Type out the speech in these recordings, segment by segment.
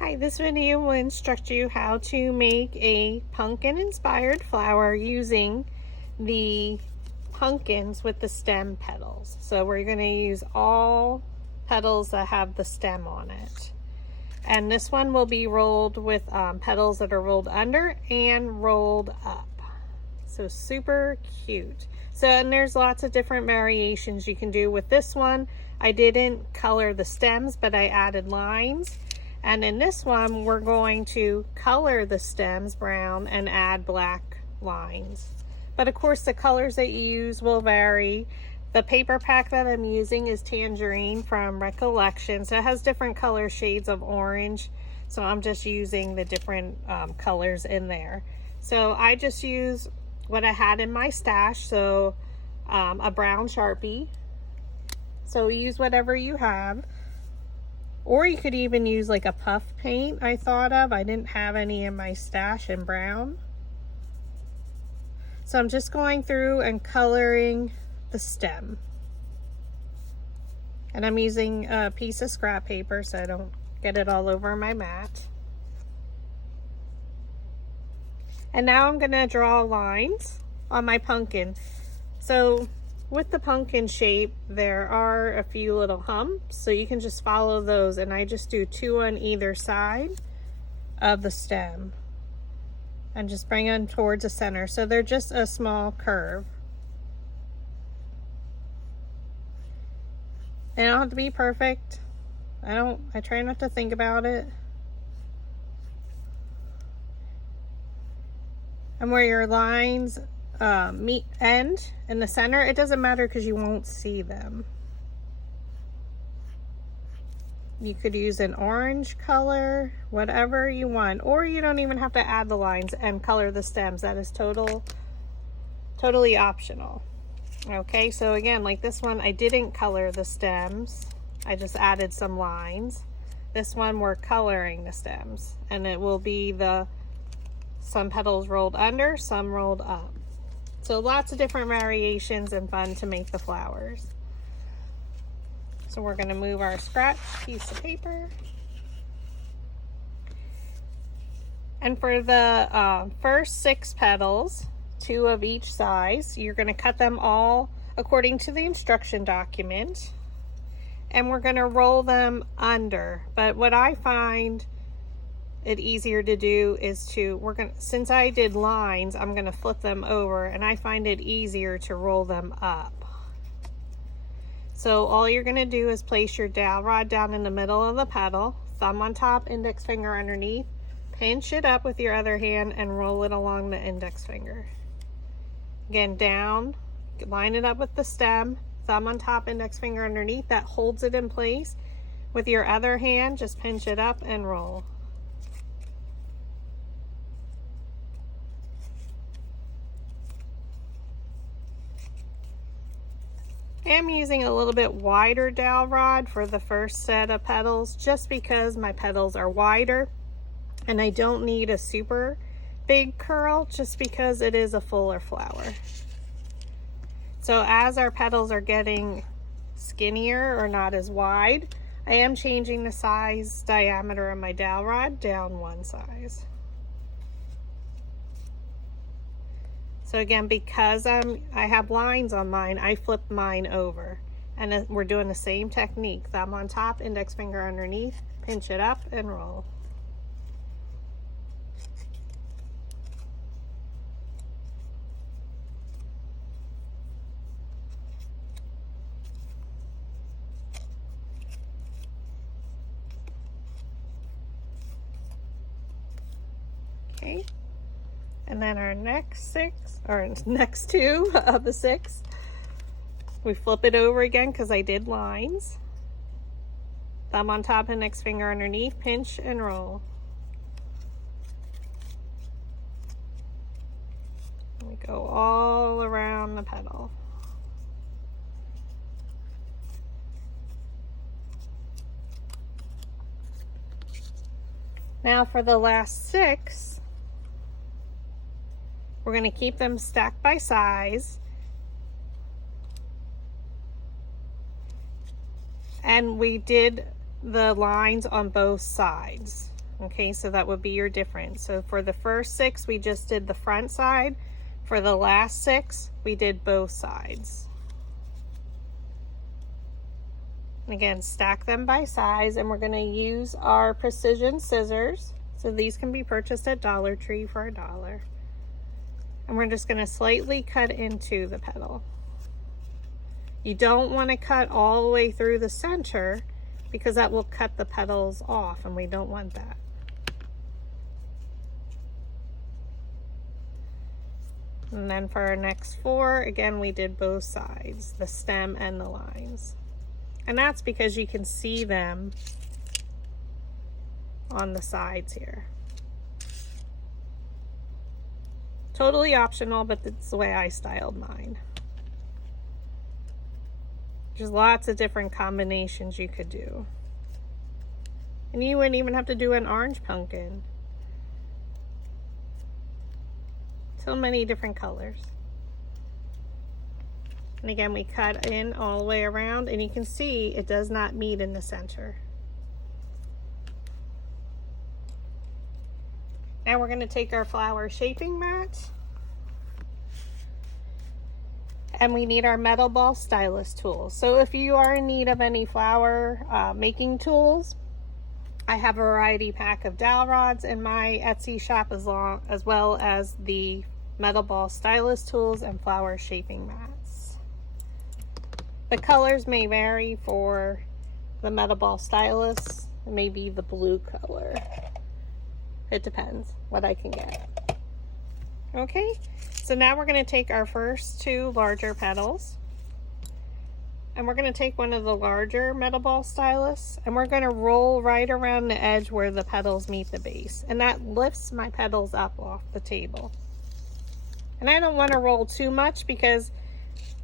Hi, this video will instruct you how to make a pumpkin inspired flower using the pumpkins with the stem petals. So we're going to use all petals that have the stem on it. And this one will be rolled with petals that are rolled under and rolled up. So super cute. So, and there's lots of different variations you can do with this one. I didn't color the stems, but I added lines. And in this one, we're going to color the stems brown and add black lines. But of course, the colors that you use will vary. The paper pack that I'm using is Tangerine from Recollection. So it has different color shades of orange. So I'm just using the different colors in there. So I just use what I had in my stash. So a brown Sharpie. So use whatever you have. Or you could even use like a puff paint I thought of. I didn't have any in my stash in brown. So I'm just going through and coloring the stem. And I'm using a piece of scrap paper so I don't get it all over my mat. And now I'm gonna draw lines on my pumpkin. So with the pumpkin shape, there are a few little humps, so you can just follow those, and I just do 2 on either side of the stem and just bring them towards the center. So they're just a small curve. They don't have to be perfect. I try not to think about it. And where your lines end in the center, it doesn't matter because you won't see them. You could use an orange color, whatever you want, or you don't even have to add the lines and color the stems. That is totally optional. Okay, so again, like this one, I didn't color the stems. I just added some lines. This one, we're coloring the stems, and it will be some petals rolled under, some rolled up. So lots of different variations and fun to make the flowers. So we're going to move our scratch piece of paper. And for the first 6 petals, 2 of each size, you're going to cut them all according to the instruction document. And we're going to roll them under. But what I find it easier to do is since I did lines, I'm gonna flip them over, and I find it easier to roll them up. So all you're gonna do is place your dowel rod down in the middle of the petal, thumb on top, index finger underneath, pinch it up with your other hand and roll it along the index finger. Again, down, line it up with the stem, thumb on top, index finger underneath, that holds it in place. With your other hand, just pinch it up and roll. I'm using a little bit wider dowel rod for the first set of petals just because my petals are wider and I don't need a super big curl just because it is a fuller flower. So as our petals are getting skinnier or not as wide, I am changing the diameter of my dowel rod down 1 size. So again, because I have lines on mine, I flip mine over. And we're doing the same technique. Thumb on top, index finger underneath, pinch it up and roll. Okay. And then our next 2 of the 6, we flip it over again because I did lines. Thumb on top, index finger underneath, pinch and roll. And we go all around the petal. Now for the last 6, we're going to keep them stacked by size. And we did the lines on both sides. Okay, so that would be your difference. So for the first 6, we just did the front side. For the last 6, we did both sides. And again, stack them by size, and we're going to use our precision scissors. So these can be purchased at Dollar Tree for $1. And we're just going to slightly cut into the petal. You don't want to cut all the way through the center because that will cut the petals off, and we don't want that. And then for our next 4, again, we did both sides, the stem and the lines. And that's because you can see them on the sides here. Totally optional, but that's the way I styled mine. There's lots of different combinations you could do. And you wouldn't even have to do an orange pumpkin. So many different colors. And again, we cut in all the way around, and you can see it does not meet in the center. Now we're going to take our flower shaping mat, and we need our metal ball stylus tools. So if you are in need of any flower making tools, I have a variety pack of dowel rods in my Etsy shop, as well as the metal ball stylus tools and flower shaping mats. The colors may vary for the metal ball stylus. It may be the blue color. It depends what I can get. Okay, so now we're going to take our first 2 larger petals, and we're going to take one of the larger metal ball stylus, and we're going to roll right around the edge where the petals meet the base, and that lifts my petals up off the table. And I don't want to roll too much because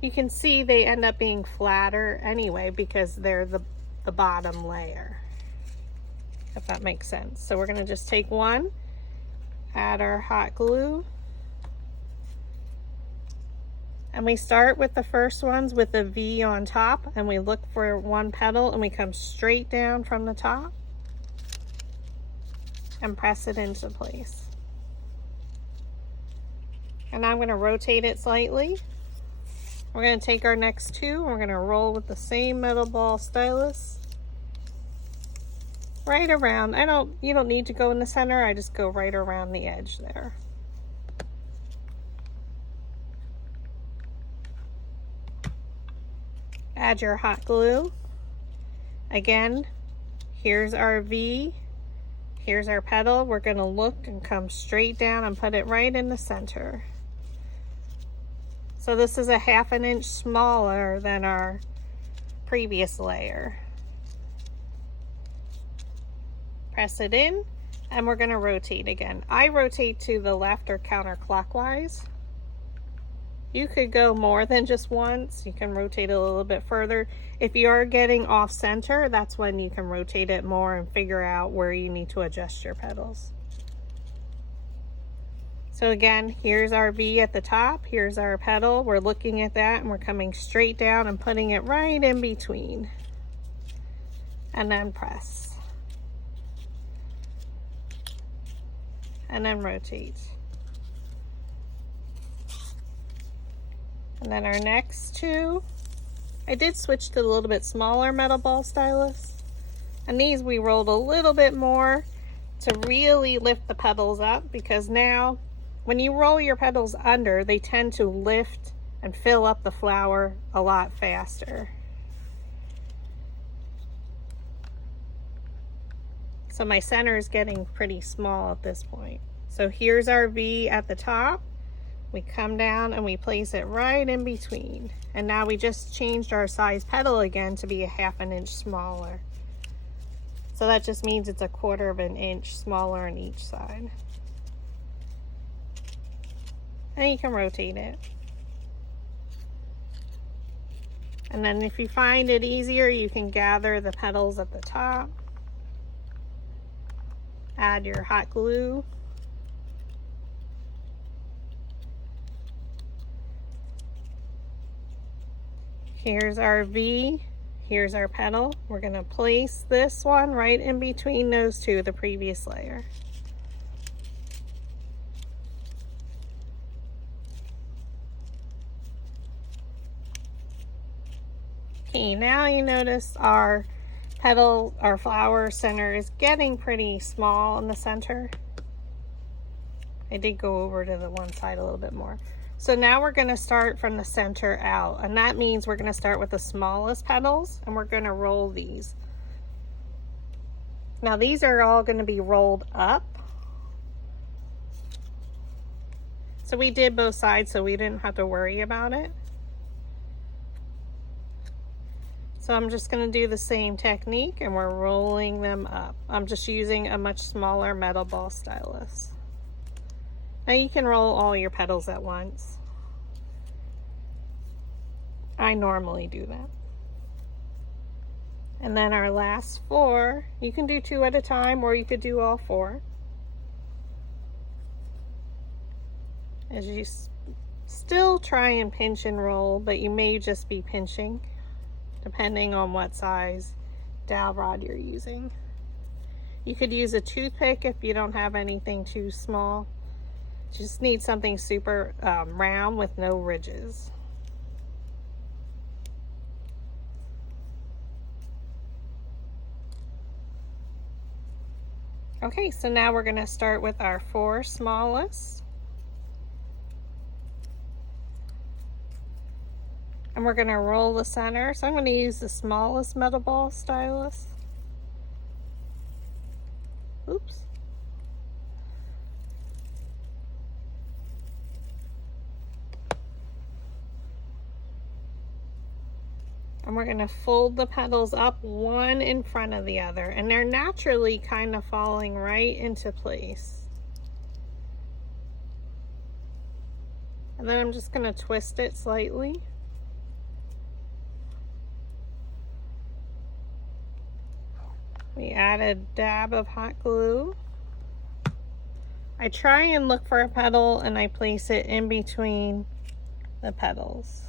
you can see they end up being flatter anyway because they're the bottom layer, if that makes sense. So we're going to just take one, add our hot glue, and we start with the first ones with a V on top, and we look for one petal, and we come straight down from the top and press it into place. And I'm going to rotate it slightly. We're going to take our next 2, and we're going to roll with the same metal ball stylus right around. You don't need to go in the center. I just go right around the edge there. Add your hot glue. Again, here's our V. Here's our petal. We're going to look and come straight down and put it right in the center. So this is a 1/2 inch smaller than our previous layer. Press it in, and we're going to rotate again. I rotate to the left or counterclockwise. You could go more than just once. You can rotate it a little bit further. If you are getting off center, that's when you can rotate it more and figure out where you need to adjust your petals. So again, here's our V at the top, here's our petal. We're looking at that, and we're coming straight down and putting it right in between. And then press. And then rotate. And then our next 2, I did switch to a little bit smaller metal ball stylus. And these we rolled a little bit more to really lift the petals up, because now when you roll your petals under, they tend to lift and fill up the flower a lot faster. So my center is getting pretty small at this point. So here's our V at the top. We come down and we place it right in between. And now we just changed our size petal again to be a 1/2 inch smaller. So that just means it's a 1/4 inch smaller on each side. And you can rotate it. And then if you find it easier, you can gather the petals at the top. Add your hot glue. Here's our V. Here's our petal. We're going to place this one right in between those two, the previous layer. Okay, now you notice our petal, our flower center is getting pretty small in the center. I did go over to the one side a little bit more. So now we're going to start from the center out, and that means we're going to start with the smallest petals and we're going to roll these. Now these are all going to be rolled up. So we did both sides so we didn't have to worry about it. So I'm just going to do the same technique and we're rolling them up. I'm just using a much smaller metal ball stylus. Now you can roll all your petals at once. I normally do that. And then our last 4, you can do 2 at a time or you could do all 4. As you still try and pinch and roll, but you may just be pinching depending on what size dowel rod you're using. You could use a toothpick if you don't have anything too small. Just need something super round with no ridges. Okay, so now we're going to start with our 4 smallest. And we're going to roll the center. So I'm going to use the smallest metal ball stylus. Oops. And we're going to fold the petals up one in front of the other, and they're naturally kind of falling right into place. And then I'm just going to twist it slightly. We add a dab of hot glue. I try and look for a petal and I place it in between the petals.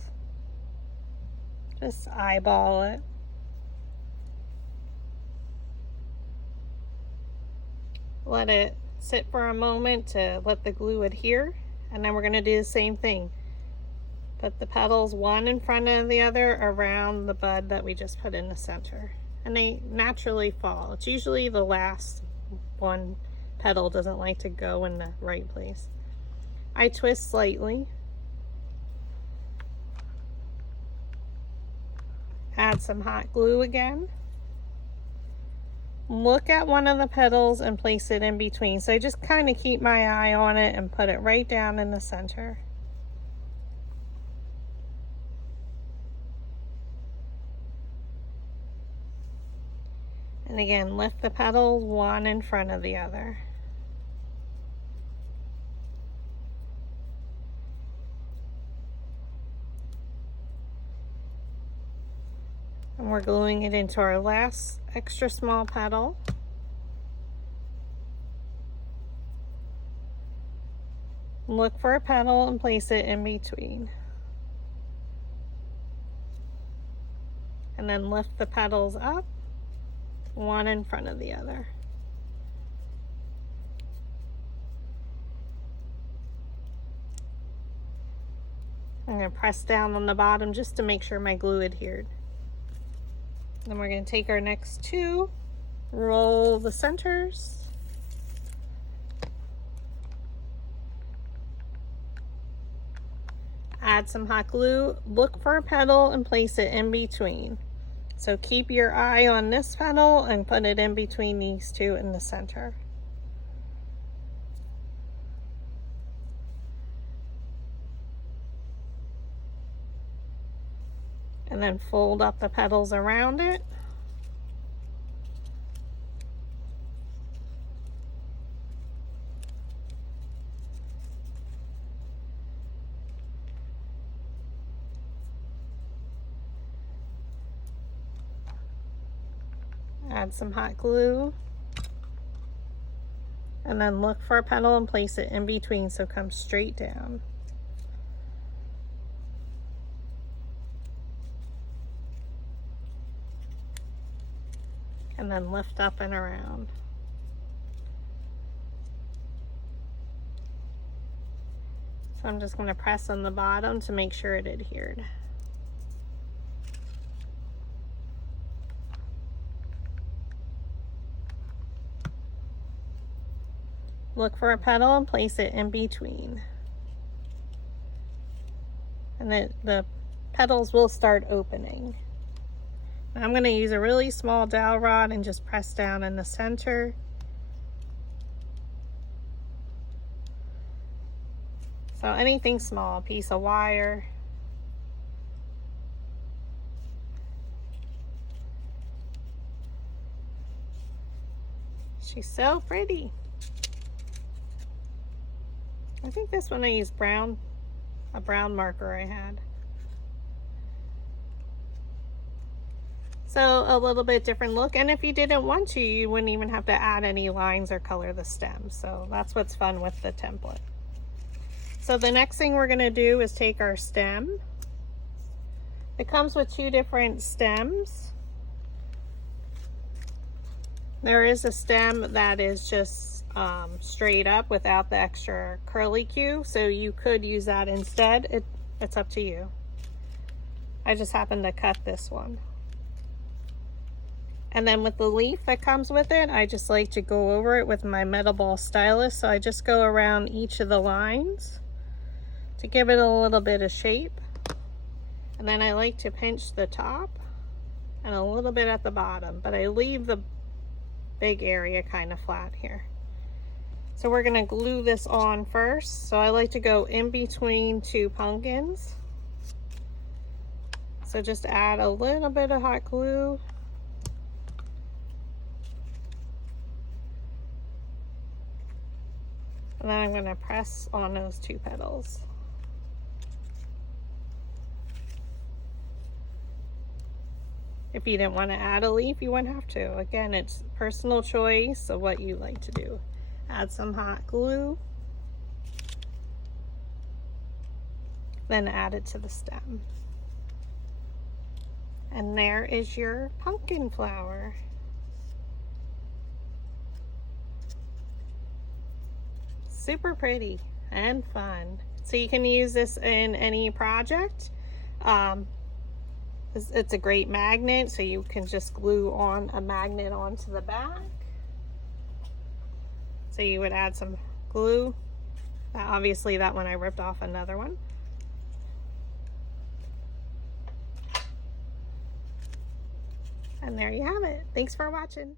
Just eyeball it. Let it sit for a moment to let the glue adhere, and then we're going to do the same thing. Put the petals one in front of the other around the bud that we just put in the center. And they naturally fall. It's usually the last one petal doesn't like to go in the right place. I twist slightly. Add some hot glue again. Look at one of the petals and place it in between. So I just kind of keep my eye on it and put it right down in the center. And again, lift the petals one in front of the other. And we're gluing it into our last extra small petal. Look for a petal and place it in between. And then lift the petals up, one in front of the other. I'm going to press down on the bottom just to make sure my glue adhered. Then we're going to take our next 2, roll the centers, add some hot glue, look for a petal and place it in between. So keep your eye on this petal and put it in between these 2 in the center. And then fold up the petals around it. Add some hot glue. And then look for a petal and place it in between so it comes straight down. and then lift up and around. So I'm just going to press on the bottom to make sure it adhered. Look for a petal and place it in between. And then the petals will start opening. Now I'm going to use a really small dowel rod and just press down in the center. So anything small, a piece of wire. She's so pretty. I think this one I used brown, a brown marker I had. So a little bit different look, and if you didn't want to, you wouldn't even have to add any lines or color the stem. So that's what's fun with the template. So the next thing we're gonna do is take our stem. It comes with 2 different stems. There is a stem that is just straight up without the extra curlicue, so you could use that instead. It's up to you. I just happened to cut this one. And then with the leaf that comes with it, I just like to go over it with my metal ball stylus. So I just go around each of the lines to give it a little bit of shape. And then I like to pinch the top and a little bit at the bottom, but I leave the big area kind of flat here. So we're gonna glue this on first. So I like to go in between 2 pumpkins. So just add a little bit of hot glue. And then I'm gonna press on those 2 petals. If you didn't want to add a leaf, you wouldn't have to. Again, it's personal choice of what you like to do. Add some hot glue, then add it to the stem. And there is your pumpkin flower. Super pretty and fun. So you can use this in any project. It's a great magnet, so you can just glue on a magnet onto the back. So you would add some glue. Obviously that one I ripped off another one. And there you have it. Thanks for watching.